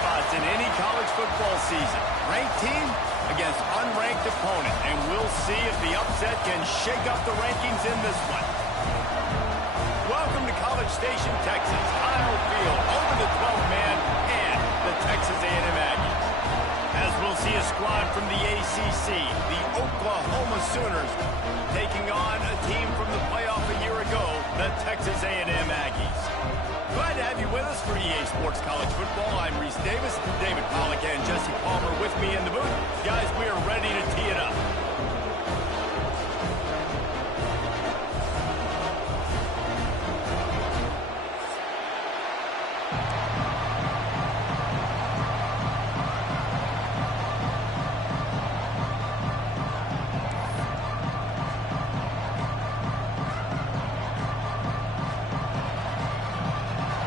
spots in any college football season. Ranked team against unranked opponent. And we'll see if the upset can shake up the rankings in this one. Welcome to College Station, Texas. Kyle Field over the 12th man and the Texas A&M Aggies. As we'll see a squad from the ACC, the Oklahoma Sooners, taking on a team from the playoff a year ago, the Texas A&M Aggies. Glad to have you with us for EA Sports College Football. I'm Reese Davis, David Pollack, and Jesse Palmer with me in the booth. Guys, we are ready to tee it up.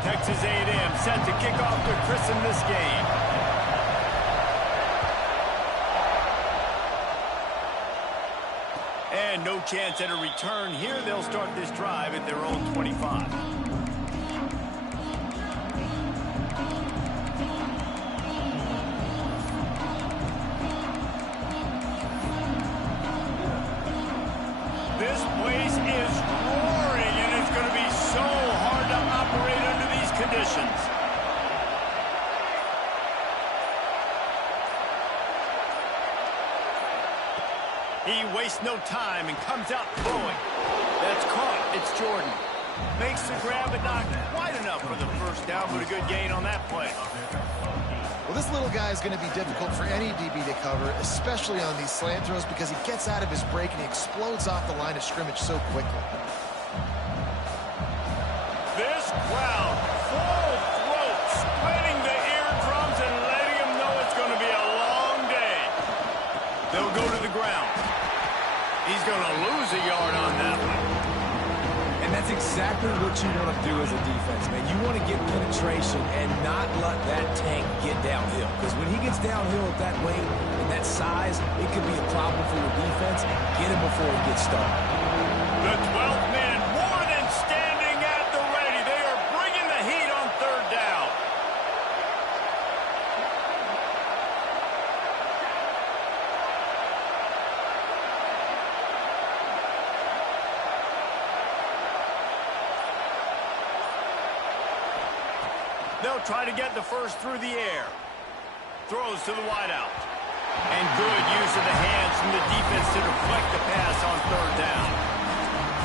Texas A&M set to kick off to christen this game. And no chance at a return here. They'll start this drive at their own 25. This place is roaring, and it's going to be so hard to operate under these conditions. He wastes no time and comes out throwing. That's caught. It's Jordan. Makes the grab, but not quite enough for the first down, but a good gain on that play. Well, this little guy is going to be difficult for any DB to cover, especially on these slant throws, because he gets out of his break and he explodes off the line of scrimmage so quickly. This crowd, full throat, splitting the eardrums and letting them know it's going to be a long day. They'll go to the ground. He's going to lose a yard on that one. And that's exactly what you want to do as a defense, man. You want to get penetration and not let that tank get downhill. Because when he gets downhill at that weight and that size, it could be a problem for your defense. Get him before he gets started. The 12th man more than standing at the ready. They are bringing the heat on third down. They'll try to get the first through the air. Throws to the wideout. And good use of the hands from the defense to deflect the pass on third down.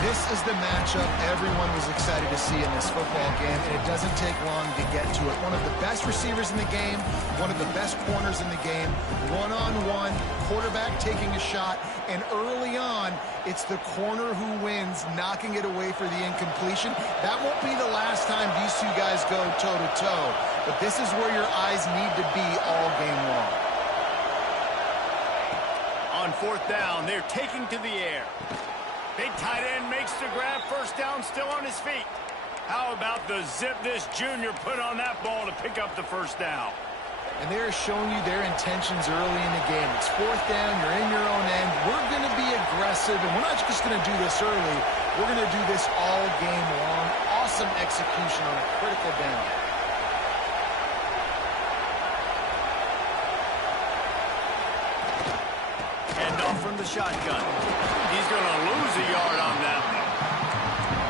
This is the matchup everyone was excited to see in this football game, and it doesn't take long to get to it. One of the best receivers in the game, one of the best corners in the game, one-on-one, quarterback taking a shot, and early on, it's the corner who wins, knocking it away for the incompletion. That won't be the last time these two guys go toe-to-toe, but this is where your eyes need to be all game long. On fourth down, they're taking to the air. Big tight end makes the grab, first down, still on his feet. How about the zip this junior put on that ball to pick up the first down? And they're showing you their intentions early in the game. It's fourth down, you're in your own end. We're going to be aggressive, and we're not just going to do this early. We're going to do this all game long. Awesome execution on a critical down. And off from the shotgun. He's going to lose a yard on that one.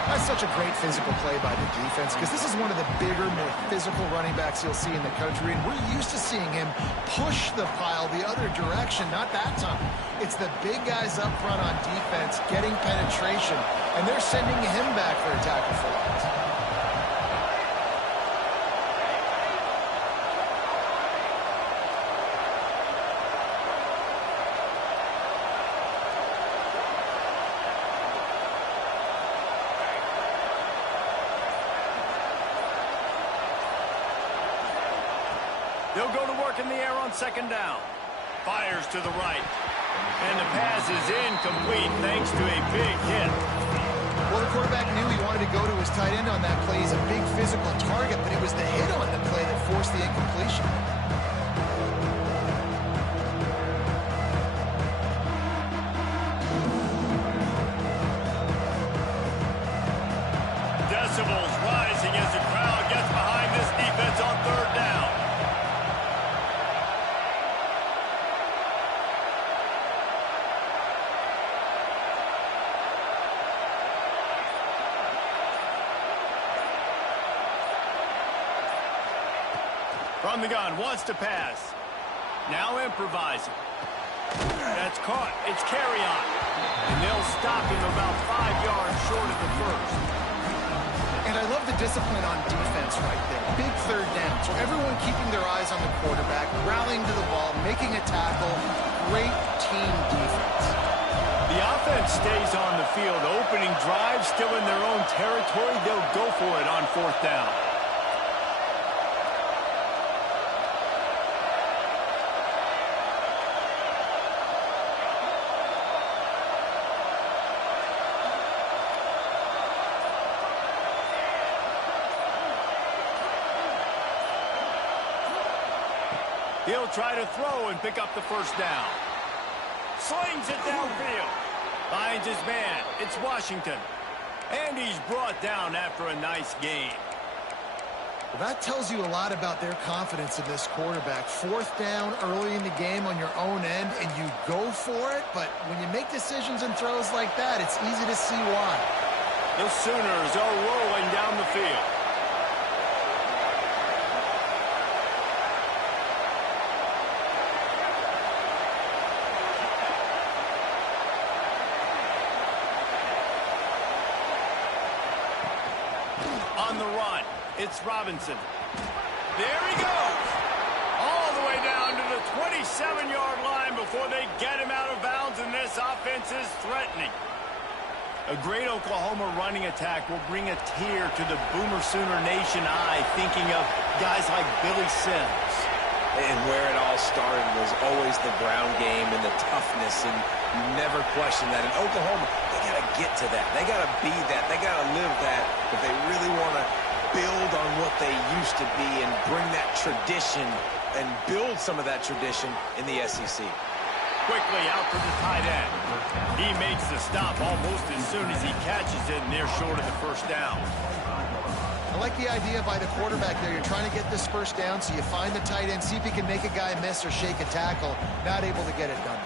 That's such a great physical play by the defense, because this is one of the bigger, more physical running backs you'll see in the country, and we're used to seeing him push the pile the other direction. Not that time. It's the big guys up front on defense getting penetration, and they're sending him back for a tackle for loss. They'll go to work in the air on second down. Fires to the right. And the pass is incomplete thanks to a big hit. Well, the quarterback knew he wanted to go to his tight end on that play. He's a big physical target, but it was the hit on the play that forced the incompletion. Decibels rising as the crowd gets behind this defense on third down. From the gun, wants to pass. Now improvising. That's caught. It's carry on. And they'll stop him about 5 yards short of the first. And I love the discipline on defense right there. Big third down. So everyone keeping their eyes on the quarterback, rallying to the ball, making a tackle. Great team defense. The offense stays on the field. Opening drive, still in their own territory. They'll go for it on 4th down. He'll try to throw and pick up the first down. Slings it downfield. Finds his man. It's Washington. And he's brought down after a nice gain. Well, that tells you a lot about their confidence in this quarterback. 4th down early in the game on your own end, and you go for it. But when you make decisions and throws like that, it's easy to see why. The Sooners are rolling down the field. On the run, it's Robinson. There he goes. All the way down to the 27-yard line before they get him out of bounds, and this offense is threatening. A great Oklahoma running attack will bring a tear to the Boomer Sooner Nation eye, thinking of guys like Billy Sims. And where it all started was always the ground game and the toughness, and you never question that. In Oklahoma, they got to get to that. They got to be that. They got to live that if they really want to build on what they used to be and bring that tradition and build some of that tradition in the SEC. Quickly out to the tight end. He makes the stop almost as soon as he catches it, and they're short of the first down. I like the idea by the quarterback there. You're trying to get this first down, so you find the tight end, see if he can make a guy miss or shake a tackle. Not able to get it done.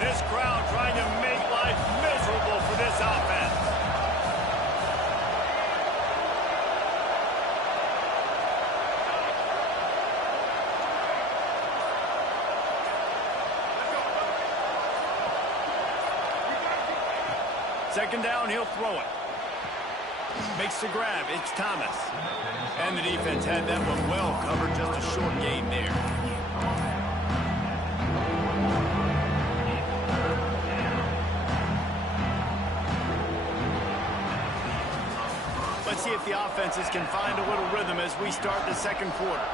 This crowd trying to make life miserable for this offense. Second down, he'll throw it. Makes the grab. It's Thomas. And the defense had that one well covered. Just a short gain there. Let's see if the offenses can find a little rhythm as we start the second quarter.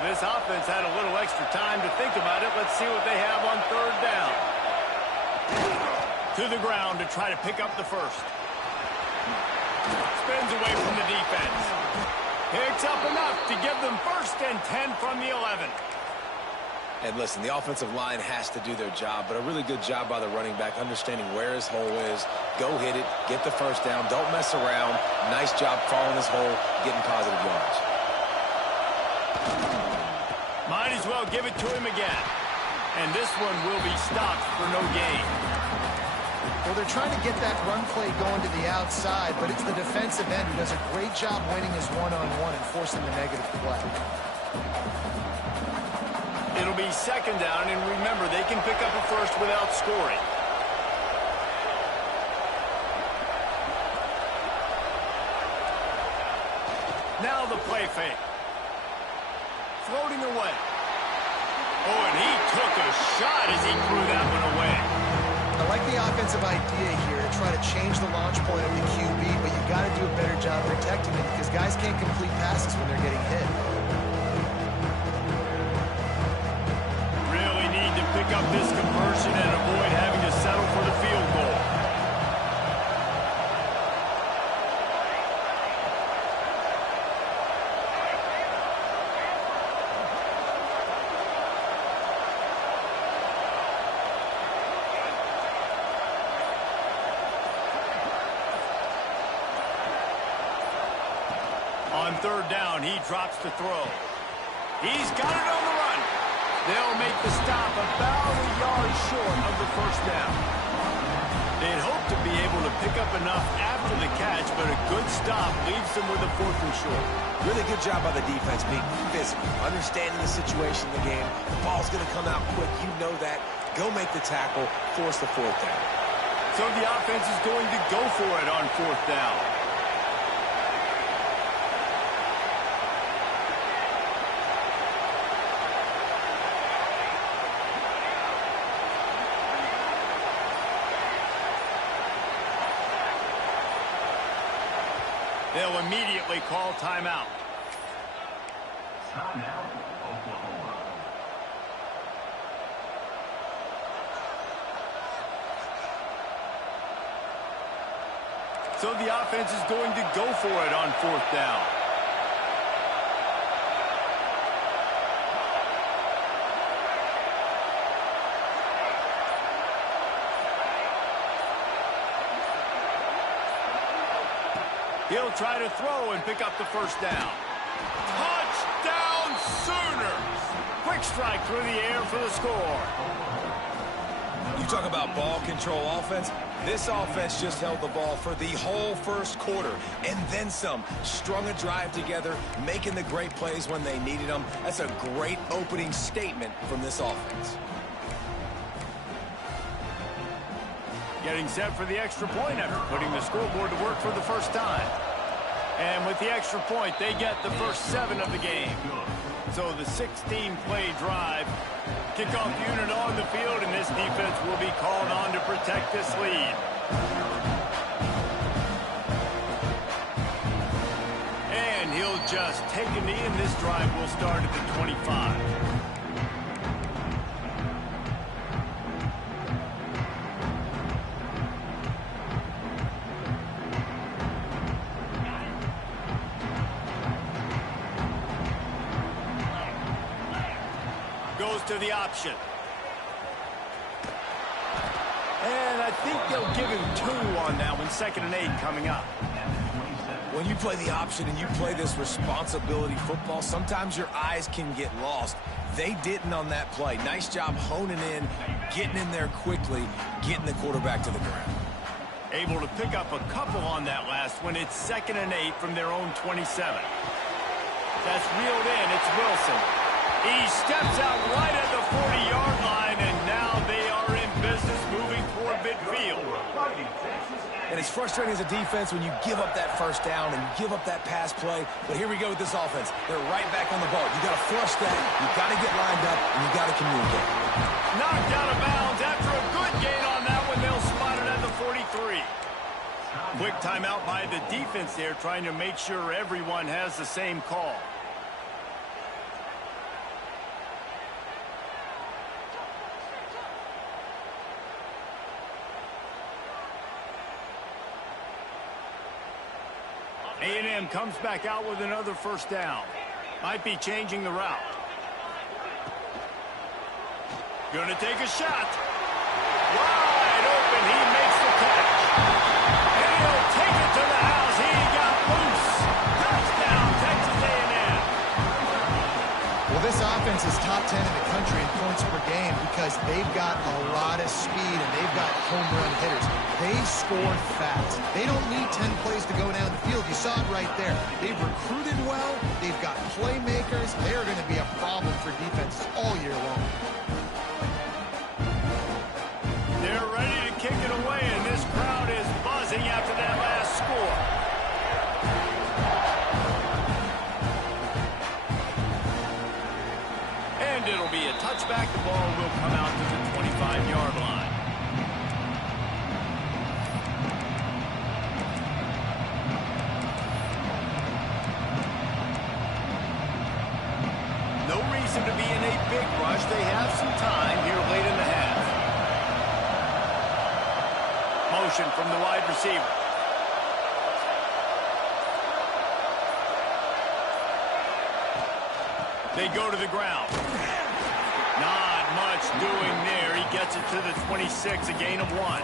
This offense had a little extra time to think about it. Let's see what they have on 3rd down. To the ground to try to pick up the first. Spins away from the defense. Picks up enough to give them 1st and 10 from the 11. And listen, the offensive line has to do their job, but a really good job by the running back, understanding where his hole is. Go hit it, get the first down, don't mess around. Nice job following his hole, getting positive yards. Might as well give it to him again. And this one will be stopped for no gain. Well, they're trying to get that run play going to the outside, but it's the defensive end who does a great job winning his one-on-one and forcing the negative play. It'll be 2nd down, and remember, they can pick up a first without scoring. Now the play fake. Floating away. Oh, and he took a shot as he threw that one away. I like the offensive idea here to try to change the launch point of the QB, but you got to do a better job protecting him because guys can't complete passes when they're getting hit. Really need to pick up this conversion and avoid having to settle for the field goal. On 3rd down, he drops to throw. He's got it on the run. They'll make the stop about a yard short of the first down. They'd hope to be able to pick up enough after the catch, but a good stop leaves them with a 4th and short. Really good job by the defense being physical, understanding the situation in the game. The ball's going to come out quick. You know that. Go make the tackle, force the 4th down. So the offense is going to go for it on 4th down. They'll immediately call timeout. Timeout, Oklahoma. So the offense is going to go for it on 4th down. He'll try to throw and pick up the first down. Touchdown Sooners! Quick strike through the air for the score. You talk about ball control offense. This offense just held the ball for the whole first quarter and then some. Strung a drive together, making the great plays when they needed them. That's a great opening statement from this offense. Getting set for the extra point effort, putting the scoreboard to work for the first time. And with the extra point, they get the first 7 of the game. So the 16-play drive. Kickoff unit on the field, and this defense will be called on to protect this lead. And he'll just take a knee, and this drive will start at the 25. Goes to the option. And I think they'll give him 2 on that one. 2nd and 8 coming up. When you play the option and you play this responsibility football, sometimes your eyes can get lost. They didn't on that play. Nice job honing in, getting in there quickly, getting the quarterback to the ground. Able to pick up a couple on that last one. It's 2nd and 8 from their own 27. That's reeled in. It's Wilson. He steps out right at the 40-yard line, and now they are in business moving toward midfield. And it's frustrating as a defense when you give up that first down and you give up that pass play. But here we go with this offense. They're right back on the ball. You got to flush that. You got to get lined up, and you got to communicate. Knocked out of bounds after a good gain on that one. They'll spot it at the 43. Quick timeout by the defense there, trying to make sure everyone has the same call. A&M comes back out with another first down. Might be changing the route. Gonna take a shot. Wide open, he makes the catch. And he'll take it to the house. He got loose. Touchdown, Texas A&M. Well, this offense is top 10 in the country in points per game because they've got a lot of speed and they've got home run hitters. They score fast. They don't need 10 plays to go down the field. You saw it right there. They've recruited well. They've got playmakers. They're going to be a problem for defenses all year long. They're ready to kick it away, and this crowd is buzzing after that last score. And it'll be a touchback. The ball will come out to the 25-yard line. No reason to be in a big rush. They have some time here late in the half. Motion from the wide receiver. They go to the ground. Not much doing there. He gets it to the 26, a gain of 1.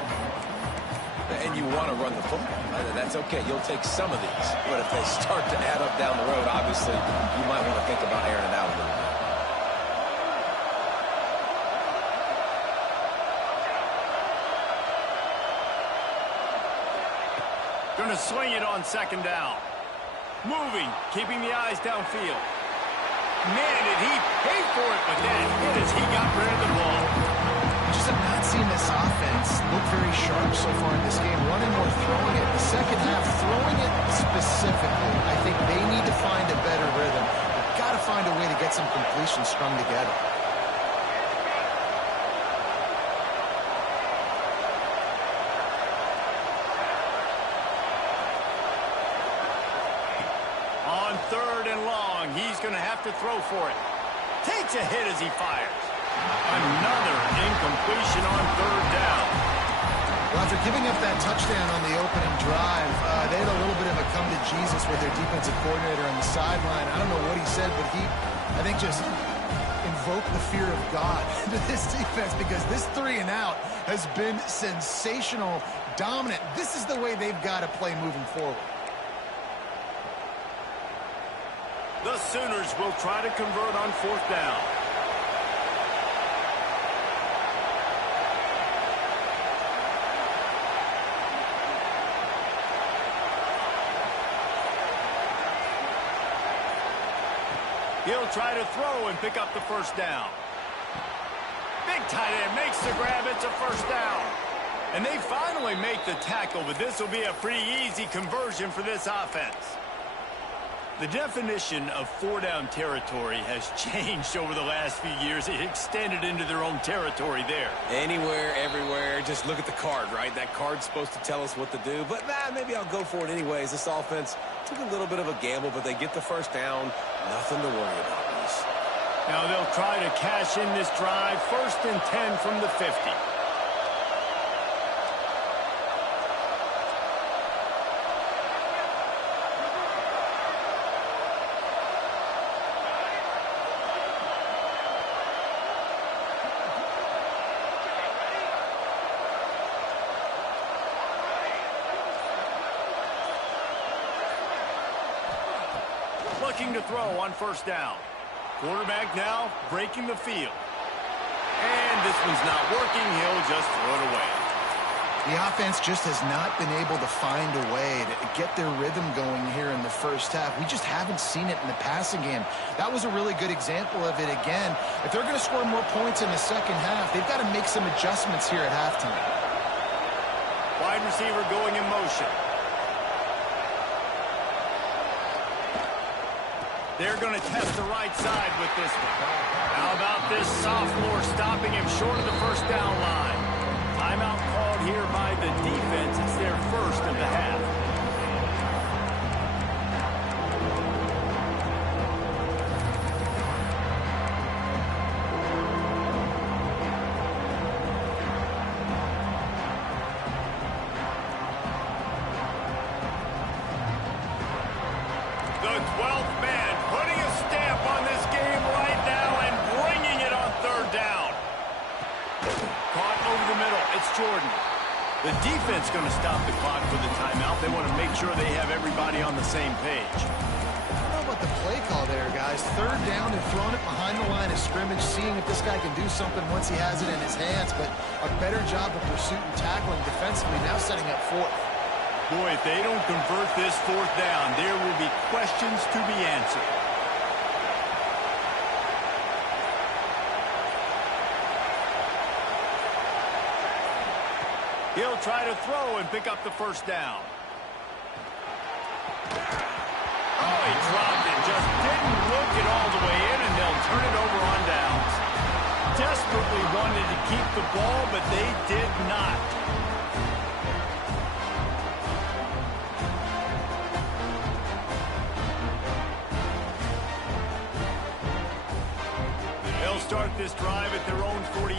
And you want to run the football. That's okay. You'll take some of these. But if they start to add up down the road, obviously, you might want to think about airing it out a little bit. Going to swing it on second down. Moving, keeping the eyes downfield. Man, did he pay for it, but that hit as he got rid of the ball. Just have not seen this offense look very sharp so far in this game. Running or throwing it. The second half, throwing it specifically. I think they need to find a better rhythm. They've got to find a way to get some completions strung together. On third and long, he's going to have to throw for it. Takes a hit as he fires. Another incompletion on third down. Well, after giving up that touchdown on the opening drive, they had a little bit of a come to Jesus with their defensive coordinator on the sideline. I don't know what he said, but he, I think, just invoked the fear of God into this defense, because this 3 and out has been sensational, dominant. This is the way they've got to play moving forward. The Sooners will try to convert on fourth down. He'll try to throw and pick up the first down. Big tight end makes the grab. It's a first down. And they finally make the tackle, but this will be a pretty easy conversion for this offense. The definition of four-down territory has changed over the last few years. It extended into their own territory there. Anywhere, everywhere. Just look at the card, right? That card's supposed to tell us what to do. But maybe I'll go for it anyways. This offense took a little bit of a gamble, but they get the first down. Nothing to worry about, Reese. Now they'll try to cash in this drive. 1st and 10 from the 50. Looking to throw on first down. Quarterback now breaking the field. And this one's not working. He'll just throw it away. The offense just has not been able to find a way to get their rhythm going here in the first half. We just haven't seen it in the passing game. That was a really good example of it again. If they're going to score more points in the second half, they've got to make some adjustments here at halftime. Wide receiver going in motion. They're going to test the right side with this one. How about this sophomore stopping him short of the first down line? Timeout called here by the defense. It's their first of the half. The 12th man putting a stamp on this game right now and bringing it on third down. Caught over the middle. It's Jordan. The defense going to stop the clock for the timeout. They want to make sure they have everybody on the same page. I don't know about the play call there, guys. Third down, they're throwing it behind the line of scrimmage, seeing if this guy can do something once he has it in his hands, but a better job of pursuit and tackling defensively, now setting up fourth. Boy, if they don't convert this fourth down, there will be questions to be answered. He'll try to throw and pick up the first down. Oh, he dropped it. Just didn't look it all the way in, and they'll turn it over on downs. Desperately wanted to keep the ball, but they did not. They'll start this drive at their own 48.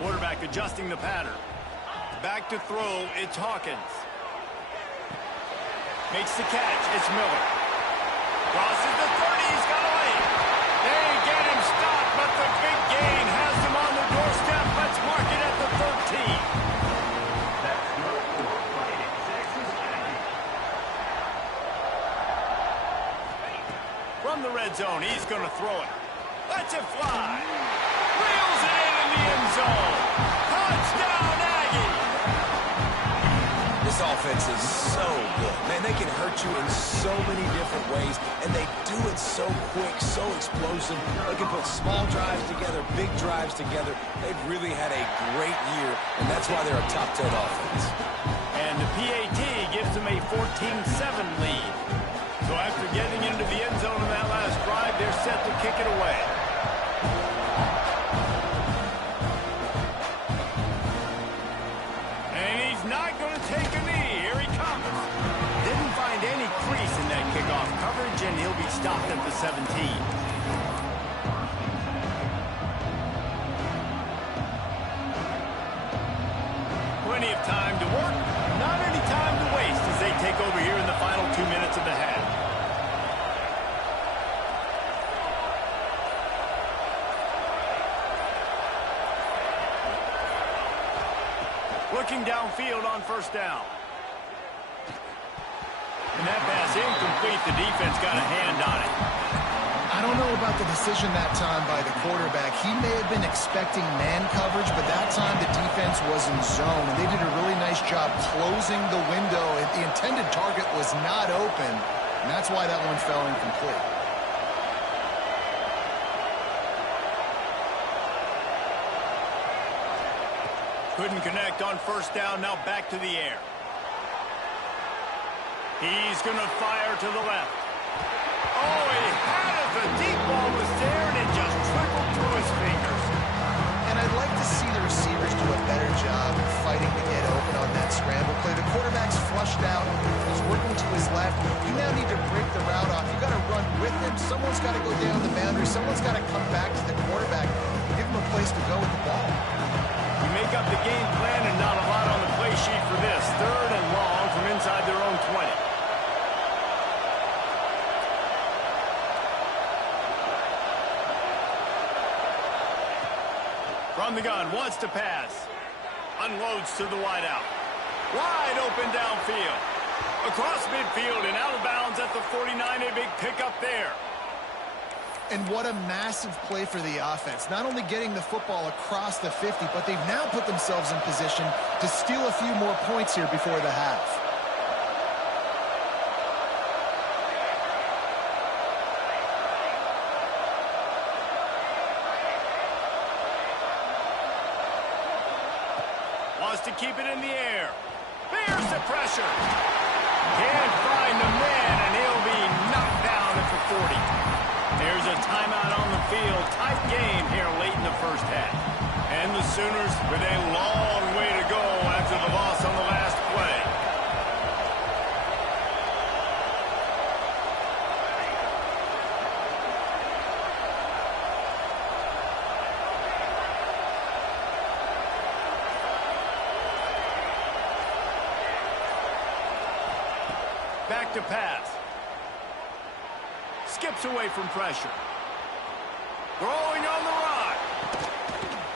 Quarterback adjusting the pattern. Back to throw, it's Hawkins. Makes the catch, it's Miller. Crosses the 30, he's got away. They get him stopped, but the big gain has him on the doorstep. Let's mark it at the 13. From the red zone, he's going to throw it. Lets it fly. Reels it in the end zone. Caught This offense is so good. Man, they can hurt you in so many different ways, and they do it so quick, so explosive. They can put small drives together, big drives together. They've really had a great year, and that's why they're a top 10 offense. And the PAT gives them a 14-7 lead. So after getting into the end zone in that last drive, they're set to kick it away. And he's not going to take a knee. Here he comes. Didn't find any crease in that kickoff coverage, and he'll be stopped at the 17. Plenty of time to work. Not any time to waste as they take over here in the final 2 minutes of the half. Looking downfield on first down. And that pass incomplete. The defense got a hand on it. I don't know about the decision that time by the quarterback. He may have been expecting man coverage, but that time the defense was in zone, and they did a really nice job closing the window. The intended target was not open, and that's why that one fell incomplete. Couldn't connect on first down. Now back to the air. He's going to fire to the left. Oh, he had it. The deep ball was there, and it just trickled through his fingers. And I'd like to see the receivers do a better job fighting to get open on that scramble play. The quarterback's flushed out. He's working to his left. You now need to break the route off. You got to run with him. Someone's got to go down the boundary. Someone's got to come back to the quarterback and give him a place to go with the ball. You make up the game plan and not a lot on the play sheet for this. 3rd and long from inside their own 20. From the gun, wants to pass. Unloads to the wideout. Wide open downfield. Across midfield and out of bounds at the 49. A big pickup there. And what a massive play for the offense. Not only getting the football across the 50, but they've now put themselves in position to steal a few more points here before the half. Wants to keep it in the air. There's the pressure. Can't find the man, and he'll be knocked down at the 40. There's a timeout on the field. Tight game here late in the first half. And the Sooners with a long way to go after the loss on the last play. Back to pass. Skips away from pressure. Throwing on the run.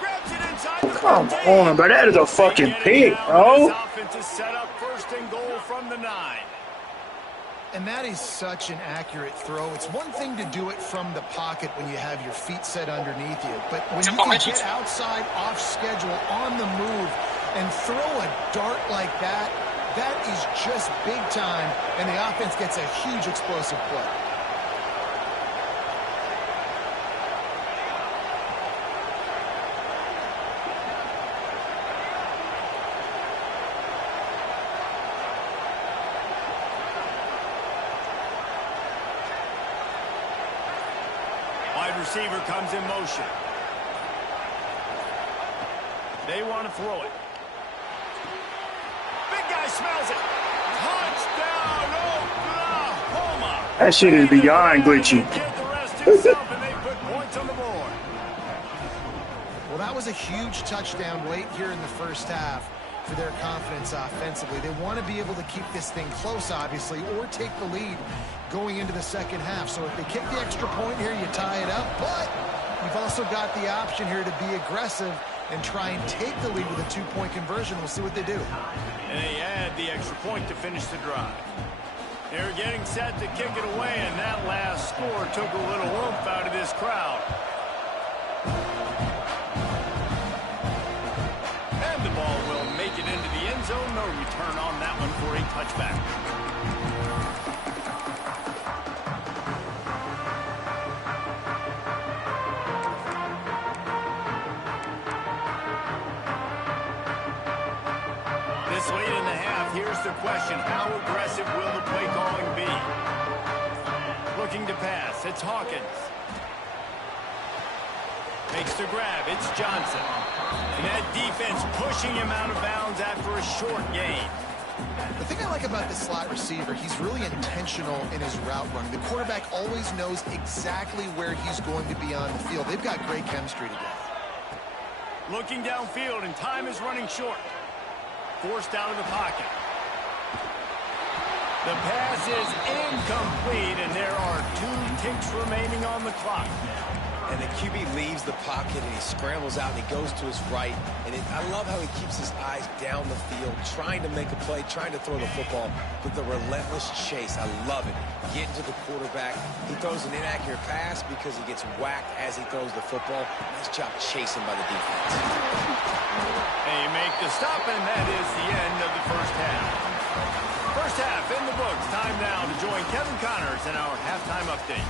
Grabs it inside the 15. Come on, bro. That is a fucking pick, bro. This offense is set up 1st and goal from the 9. And that is such an accurate throw. It's one thing to do it from the pocket when you have your feet set underneath you. But when you can get outside, off schedule, on the move, and throw a dart like that, that is just big time. And the offense gets a huge explosive play. Receiver comes in motion. They want to throw it. Big guy smells it. Touchdown, Oklahoma. That shit is beyond glitchy. Get the rest himself, and they put points on the board. Well, that was a huge touchdown late here in the first half for their confidence offensively. They want to be able to keep this thing close, obviously, or take the lead going into the second half. So if they kick the extra point here, you tie it up. But you've also got the option here to be aggressive and try and take the lead with a 2-point conversion. We'll see what they do. And they add the extra point to finish the drive. They're getting set to kick it away, and that last score took a little oomph out of this crowd. And the ball will make it into the end zone. No return on that one touchback. This late in the half, here's the question. How aggressive will the play calling be? Looking to pass. It's Hawkins. Makes the grab. It's Johnson. And that defense pushing him out of bounds after a short gain. The thing I like about this slot receiver, he's really intentional in his route running. The quarterback always knows exactly where he's going to be on the field. They've got great chemistry together. Looking downfield, and time is running short. Forced out of the pocket. The pass is incomplete, and there are 2 ticks remaining on the clock. And the QB leaves the pocket, and he scrambles out, and he goes to his right. And I love how he keeps his eyes down the field, trying to make a play, trying to throw the football with the relentless chase. I love it. Getting to the quarterback. He throws an inaccurate pass because he gets whacked as he throws the football. Nice job chasing by the defense. They make the stop, and that is the end of the first half. First half in the books. Time now to join Kevin Connors in our halftime update.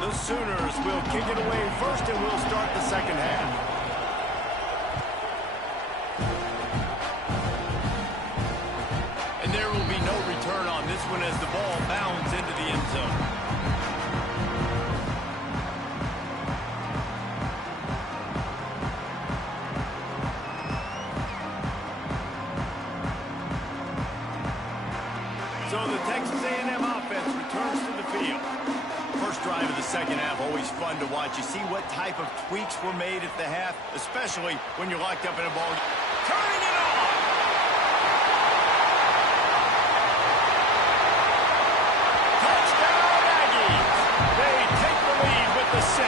The Sooners will kick it away first, and we'll start the second half. And there will be no return on this one as the ball bounds into the end zone. So the Texas A&M offense returns to the field. First drive of the second half, always fun to watch. You see what type of tweaks were made at the half, especially when you're locked up in a ball. Turning it on! Touchdown Aggies! They take the lead with the 6.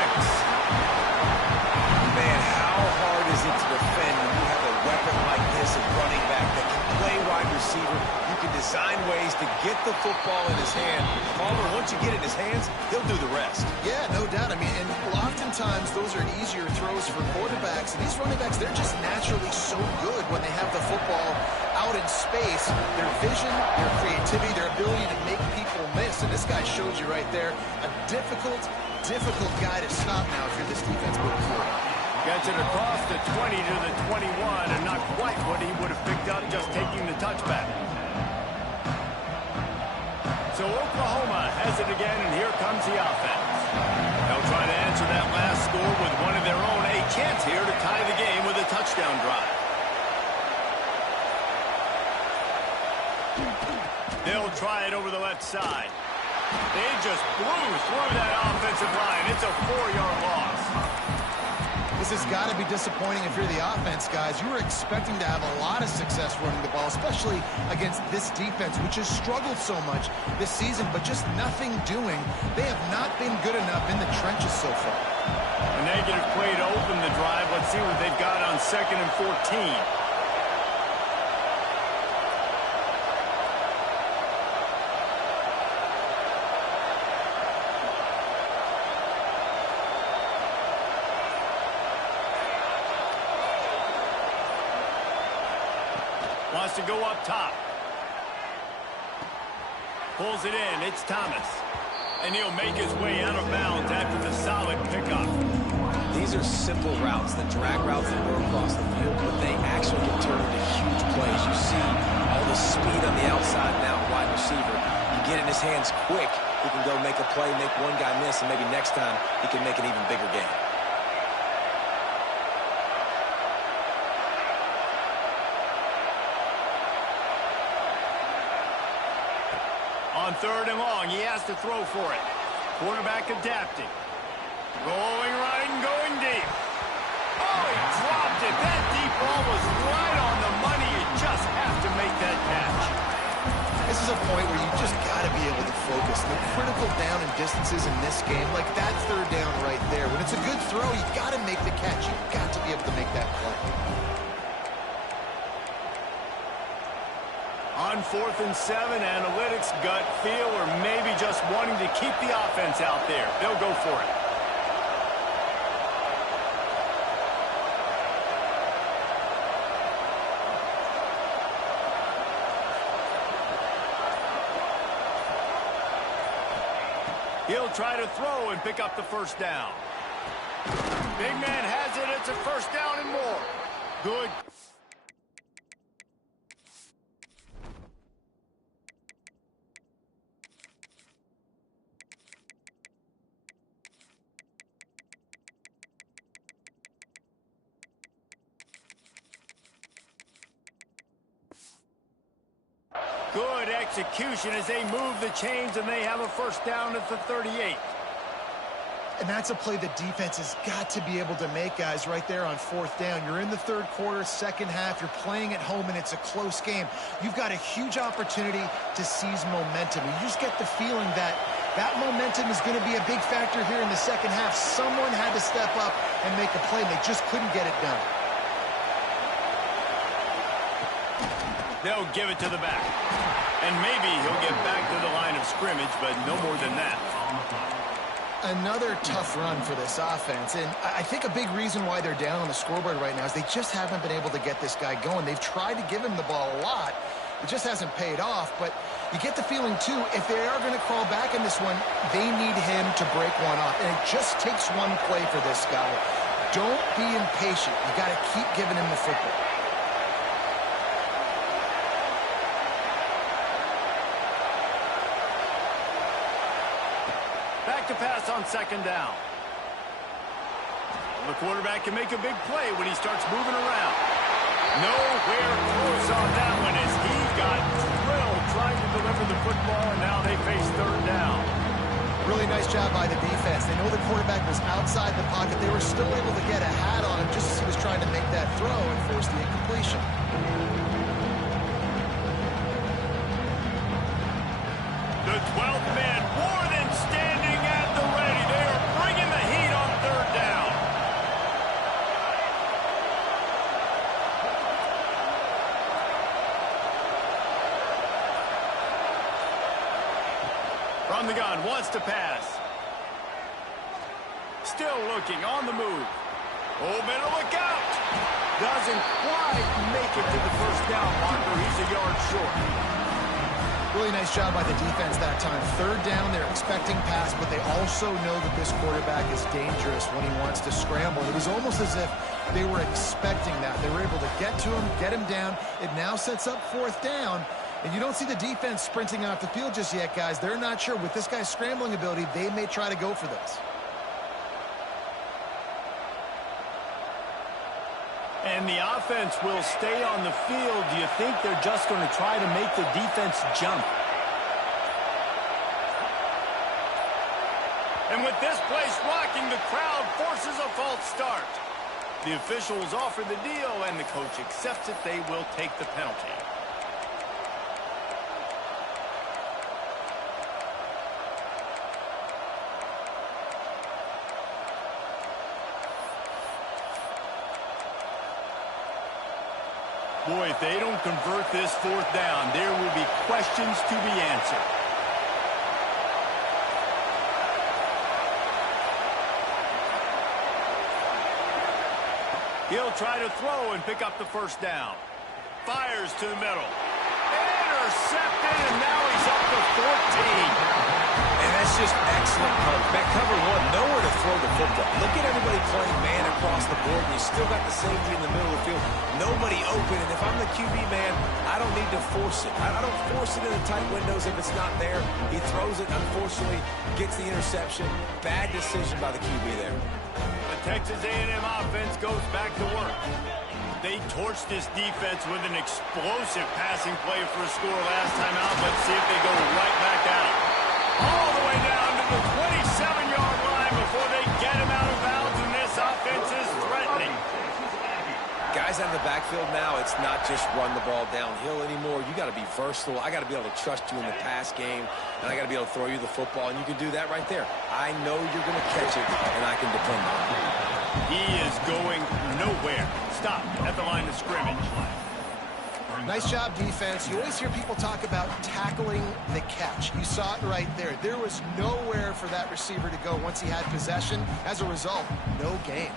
Man, how hard is it to defend when you have a weapon like this at running back that can play wide receiver? You can design ways to get the football in his hand. Palmer, once you get it in his hands, he'll do the rest. Yeah, no doubt. I mean, and oftentimes those are easier throws for quarterbacks. And these running backs, they're just naturally so good when they have the football out in space. Their vision, their creativity, their ability to make people miss. And this guy shows you right there a difficult guy to stop now if you're this defense moving forward. Gets it across the 20 to the 21, and not quite what he would have picked up just taking the touchback. So Oklahoma has it again, and here comes the offense. They'll try to answer that last score with one of their own. A chance here to tie the game with a touchdown drive. They'll try it over the left side. They just blew through that offensive line. It's a 4-yard loss. This has got to be disappointing if you're the offense, guys. You were expecting to have a lot of success running the ball, especially against this defense, which has struggled so much this season, but just nothing doing. They have not been good enough in the trenches so far. A negative play to open the drive. Let's see what they've got on 2nd and 14. Wants to go up top. Pulls it in. It's Thomas. And he'll make his way out of bounds after the solid pickup. These are simple routes, the drag routes that go across the field, but they actually can turn into huge plays. You see all the speed on the outside now, wide receiver. You get in his hands quick, he can go make a play, make one guy miss, and maybe next time he can make an even bigger game. On 3rd and long, he has to throw for it. Quarterback adapting. Rolling right and going deep. Oh, he dropped it. That deep ball was right on the money. You just have to make that catch. This is a point where you just got to be able to focus. The critical down and distances in this game, like that 3rd down right there. When it's a good throw, you got to make the catch. You've got to be able to make that play. On 4th and 7, analytics, gut feel, or maybe just wanting to keep the offense out there. They'll go for it. He'll try to throw and pick up the first down. Big man has it. It's a first down and more. Good. Good execution as they move the chains, and they have a first down at the 38. And that's a play the defense has got to be able to make, guys, right there on fourth down. You're in the third quarter, second half. You're playing at home, and it's a close game. You've got a huge opportunity to seize momentum. You just get the feeling that that momentum is going to be a big factor here in the second half. Someone had to step up and make a play, and they just couldn't get it done. They'll give it to the back. And maybe he'll get back to the line of scrimmage, but no more than that. Another tough run for this offense, and I think a big reason why they're down on the scoreboard right now is they just haven't been able to get this guy going. They've tried to give him the ball a lot. It just hasn't paid off, but you get the feeling, too, if they are going to crawl back in this one, they need him to break one off, and it just takes one play for this guy. Don't be impatient. You got to keep giving him the football. Back to pass on second down. The quarterback can make a big play when he starts moving around. Nowhere close on that one as he got drilled trying to deliver the football, and now they face third down. Really nice job by the defense. They know the quarterback was outside the pocket. They were still able to get a hat on him just as he was trying to make that throw and force the incompletion. The 12th man more than standing at the ready. They are bringing the heat on third down. From the gun, wants to pass. Still looking, on the move. Oh, better look out. Doesn't quite make it to the first down marker. He's a yard short. Really nice job by the defense that time. Third down, they're expecting pass, but they also know that this quarterback is dangerous when he wants to scramble. It was almost as if they were expecting that. They were able to get to him, get him down. It now sets up fourth down, and you don't see the defense sprinting off the field just yet, guys. They're not sure. With this guy's scrambling ability, they may try to go for this. And the offense will stay on the field. Do you think they're just going to try to make the defense jump? And with this place rocking, the crowd forces a false start. The officials offer the deal, and the coach accepts it. They will take the penalty. Boy, if they don't convert this fourth down, there will be questions to be answered. He'll try to throw and pick up the first down. Fires to the middle. Intercepted, and now he's up to 14. And that's just excellent coverage. That cover one, nowhere to throw the football. Look at everybody playing man across the board, and you still got the safety in the middle of the field. Nobody open, and if I'm the QB man, I don't need to force it. I don't force it in the tight windows if it's not there. He throws it, unfortunately, gets the interception. Bad decision by the QB there. The Texas A&M offense goes back to work. They torched this defense with an explosive passing play for a score last time out. Let's see if they go right back at it. All the way down to the 27-yard line before they get him out of bounds, and this offense is threatening. Guys out of the backfield now, it's not just run the ball downhill anymore. You got to be versatile. I got to be able to trust you in the pass game, and I got to be able to throw you the football, and you can do that right there. I know you're going to catch it, and I can depend on it. He is going nowhere. Stop at the line of scrimmage. Nice job, defense. You always hear people talk about tackling the catch. You saw it right there. There was nowhere for that receiver to go once he had possession. As a result, no gain.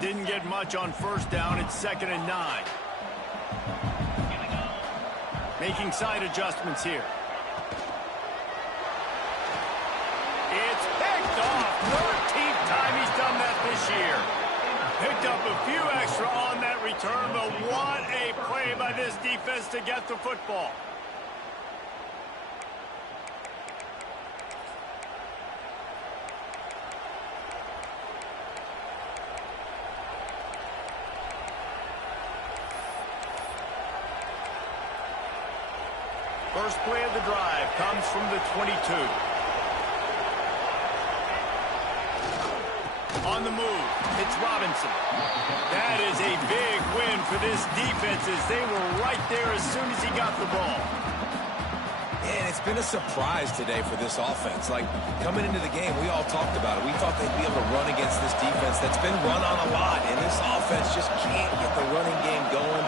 Didn't get much on first down. It's 2nd and 9. Making side adjustments here. It's picked off. 13th time he's done that this year. Picked up a few extra on that return, but what a play by this defense to get the football. First play of the drive comes from the 22. On the move, it's Robinson. That is a big win for this defense as they were right there as soon as he got the ball. And it's been a surprise today for this offense. Like, coming into the game, we all talked about it. We thought they'd be able to run against this defense that's been run on a lot, and this offense just can't get the running game going.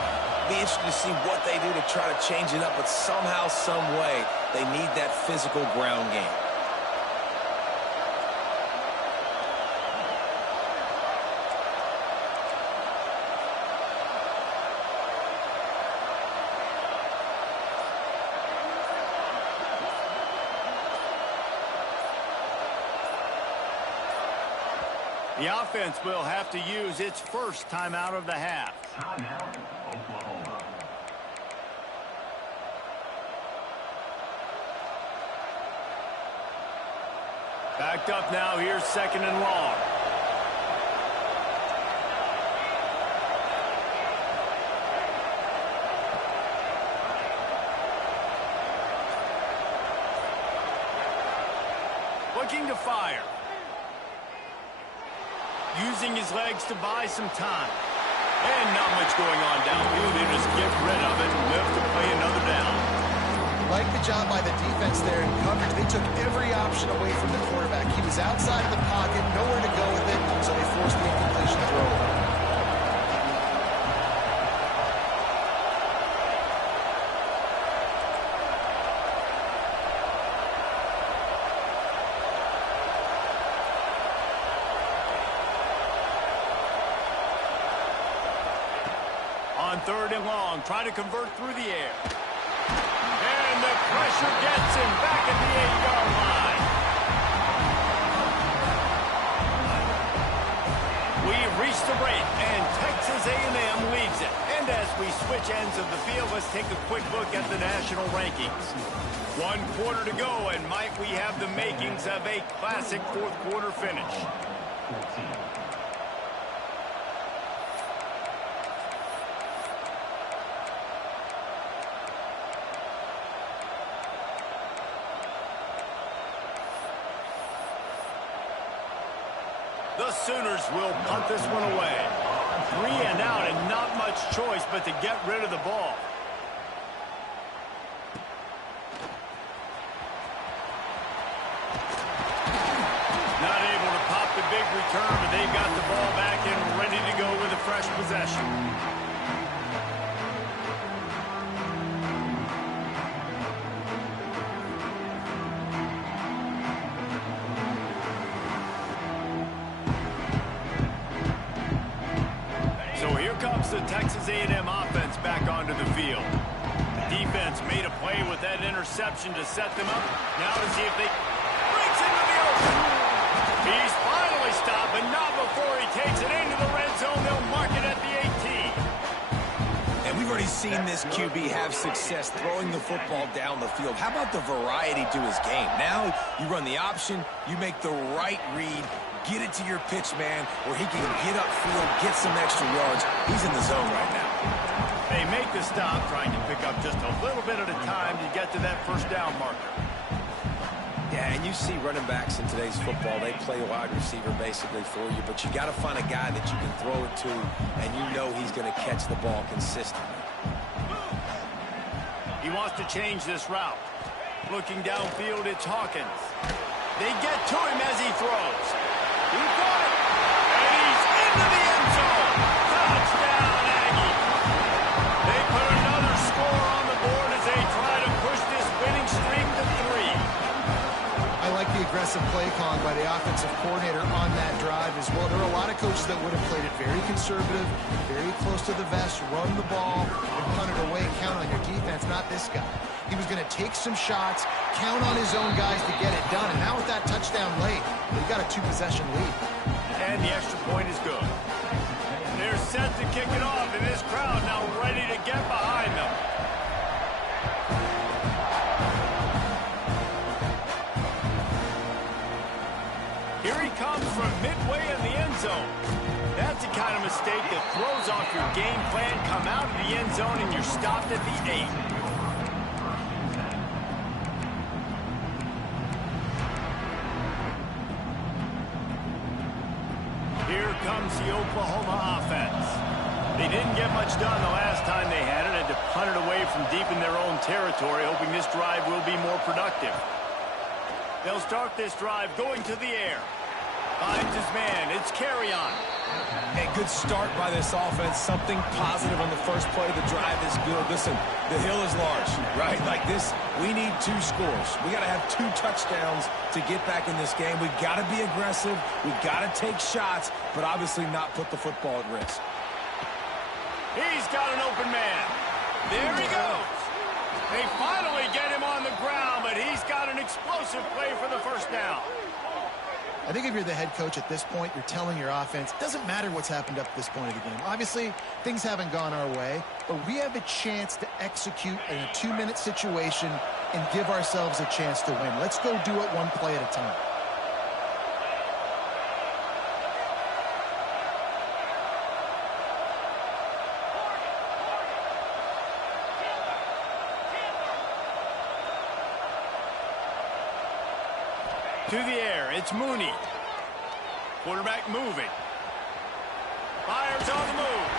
Be interested to see what they do to try to change it up, but somehow, some way, they need that physical ground game. The offense will have to use its first timeout of the half. Timeout, Oklahoma. Backed up now, here's 2nd and long. Looking to fire. Using his legs to buy some time. And not much going on downfield. They just get rid of it and live to play another down. Like the job by the defense there in coverage. They took every option away from the quarterback. He was outside of the pocket, nowhere to go with it, so they forced the incompletion throw. On 3rd and long, trying to convert through the air. And the pressure gets him back at the 8-yard line. We've reached the break, and Texas A&M leads it. And as we switch ends of the field, let's take a quick look at the national rankings. 1 quarter to go, and might we have the makings of a classic 4th quarter finish. 14. The Sooners will punt this one away. 3 and out and not much choice but to get rid of the ball. Not able to pop the big return, but they've got the ball back and ready to go with a fresh possession. The Texas A&M offense back onto the field. The defense made a play with that interception to set them up. Now to see if they breaks into the open. He's finally stopped, but not before he takes it into the red zone. They'll mark it at the 18. And we've already seen this QB have success throwing the football down the field. How about the variety to his game? Now you run the option, you make the right read, get it to your pitch man where he can get upfield, get some extra yards. He's in the zone right now. They make the stop, trying to pick up just a little bit at a time to get to that first down marker. Yeah, and you see running backs in today's football, they play wide receiver basically for you, but you got to find a guy that you can throw it to, and you know he's going to catch the ball consistently. He wants to change this route. Looking downfield, it's Hawkins. They get to him as he throws. He got it, and he's into the end zone. Touchdown, Aggie. They put another score on the board as they try to push this winning streak to 3. I like the aggressive play calling by the offensive coordinator on that drive as well. There are a lot of coaches that would have played it very conservative, very close to the vest, run the ball, and punt it away, count on your defense. Not this guy. He was going to take some shots, count on his own guys to get it done. And now with that touchdown late, they've got a 2-possession lead. And the extra point is good. They're set to kick it off, and this crowd now ready to get behind them. Here he comes from midway in the end zone. That's the kind of mistake that throws off your game plan. Come out of the end zone, and you're stopped at the 8. Here comes the Oklahoma offense. They didn't get much done the last time they had it. Had to punt it away from deep in their own territory, hoping this drive will be more productive. They'll start this drive going to the air. Finds his man. It's Carry-On. Hey, good start by this offense. Something positive on the first play of the drive is good. Listen, the hill is large, right? Like this, we need 2 scores. We got to have 2 touchdowns to get back in this game. We got to be aggressive. We got to take shots, but obviously not put the football at risk. He's got an open man. There he goes. They finally get him on the ground, but he's got an explosive play for the first down. I think if you're the head coach at this point, you're telling your offense, doesn't matter what's happened up to this point of the game. Obviously, things haven't gone our way, but we have a chance to execute in a 2-minute situation and give ourselves a chance to win. Let's go do it one play at a time. To the air, it's Mooney. Quarterback moving. Fires on the move.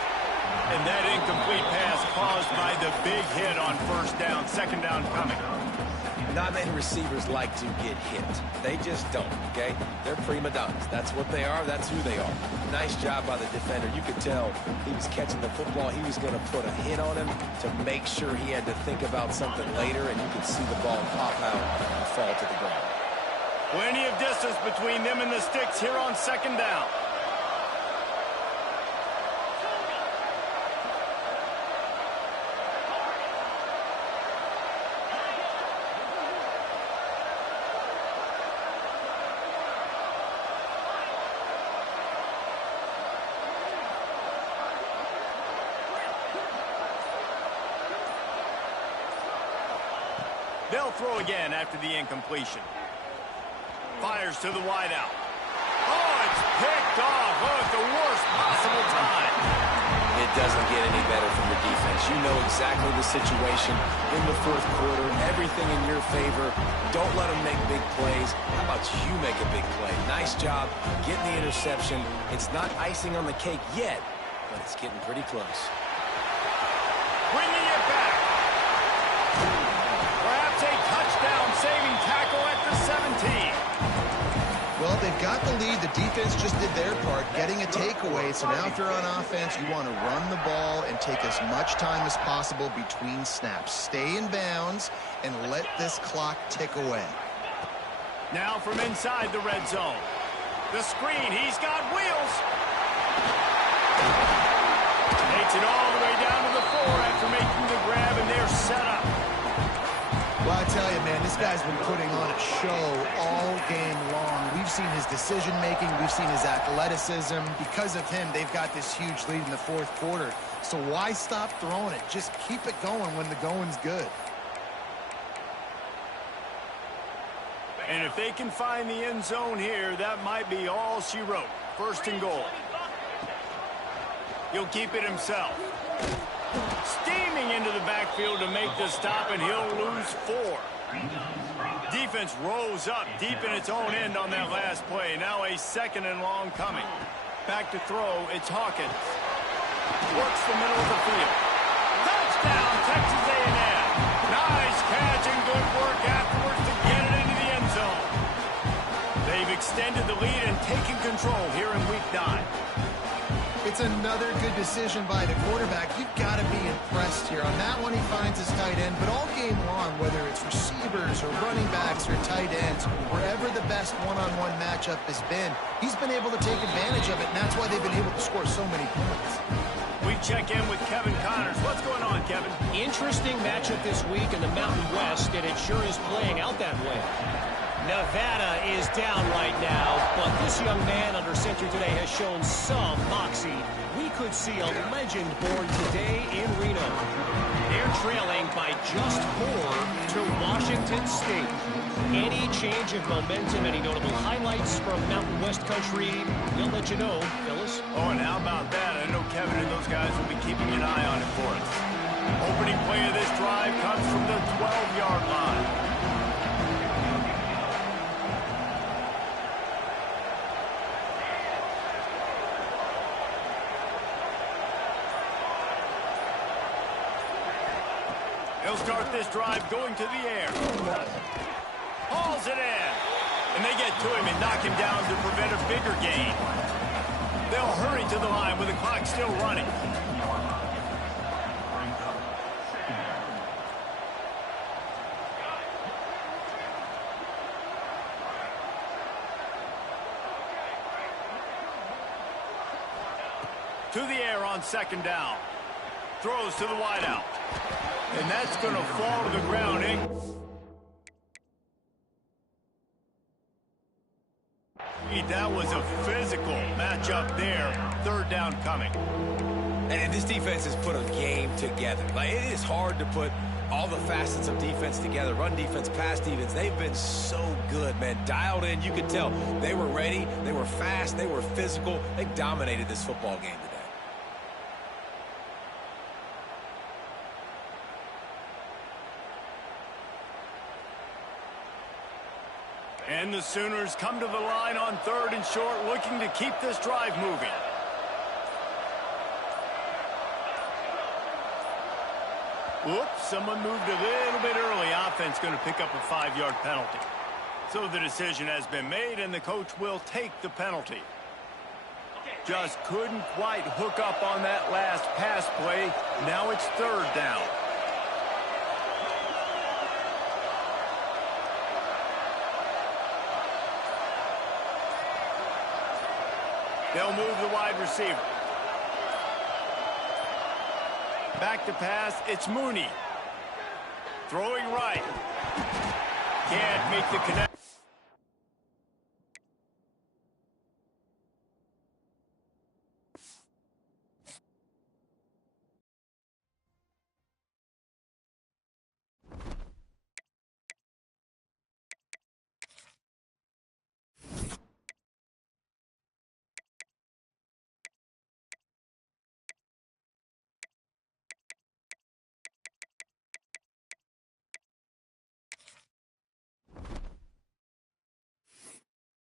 And that incomplete pass caused by the big hit on first down. Second down coming. Not many receivers like to get hit. They just don't, okay? They're prima donnas. That's what they are. That's who they are. Nice job by the defender. You could tell he was catching the football. He was going to put a hit on him to make sure he had to think about something later, and you could see the ball pop out and fall to the ground. Plenty of distance between them and the sticks here on second down. They'll throw again after the incompletion. Fires to the wideout. Oh, it's picked off. Oh, at the worst possible time. It doesn't get any better from the defense. You know exactly the situation in the fourth quarter. Everything in your favor. Don't let them make big plays. How about you make a big play? Nice job getting the interception. It's not icing on the cake yet, but it's getting pretty close. Bringing it back. Perhaps a touchdown-saving tackle at the 17. Well, they've got the lead. The defense just did their part, getting a takeaway. So now if you're on offense, you want to run the ball and take as much time as possible between snaps. Stay in bounds and let this clock tick away. Now from inside the red zone. The screen, he's got wheels. Takes it all the way down to the 4 after making the grab, and they're set up. Well, I tell you, man, this guy's been putting on a show all game long. We've seen his decision-making. We've seen his athleticism. Because of him, they've got this huge lead in the fourth quarter. So why stop throwing it? Just keep it going when the going's good. And if they can find the end zone here, that might be all she wrote. First and goal. He'll keep it himself. Steaming into the backfield to make the stop, and he'll lose 4. Defense rose up deep in its own end on that last play. Now a second and long coming. Back to throw, it's Hawkins. Works the middle of the field. Touchdown, Texas A&M. Nice catch and good work afterwards to get it into the end zone. They've extended the lead and taken control here in week 9. It's another good decision by the quarterback. You've got to be impressed best here. On that one, he finds his tight end, but all game long, whether it's receivers or running backs or tight ends, wherever the best one-on-one matchup has been, he's been able to take advantage of it, and that's why they've been able to score so many points. We check in with Kevin Connors. What's going on, Kevin? Interesting matchup this week in the Mountain West, and it sure is playing out that way. Nevada is down right now, but this young man under center today has shown some moxie. We could see a legend born today in Reno. They're trailing by just 4 to Washington State. Any change of momentum, any notable highlights from Mountain West country, we'll let you know, Phyllis. Oh, and how about that? I know Kevin and those guys will be keeping an eye on it for us. Opening play of this drive comes from the 12-yard line. He'll start this drive going to the air. Hauls it in. And they get to him and knock him down to prevent a bigger gain. They'll hurry to the line with the clock still running. To the air on second down. Throws to the wideout. And that's going to fall to the ground. That was a physical matchup there. Third down coming. And this defense has put a game together. Like, it is hard to put all the facets of defense together. Run defense, pass defense. They've been so good, man. Dialed in. You could tell they were ready. They were fast. They were physical. They dominated this football game today. And the Sooners come to the line on third and short, looking to keep this drive moving. Whoops, someone moved a little bit early. Offense going to pick up a 5-yard penalty. So the decision has been made, and the coach will take the penalty. Just couldn't quite hook up on that last pass play. Now it's third down. They'll move the wide receiver. Back to pass, it's Mooney. Throwing right. Can't make the connection.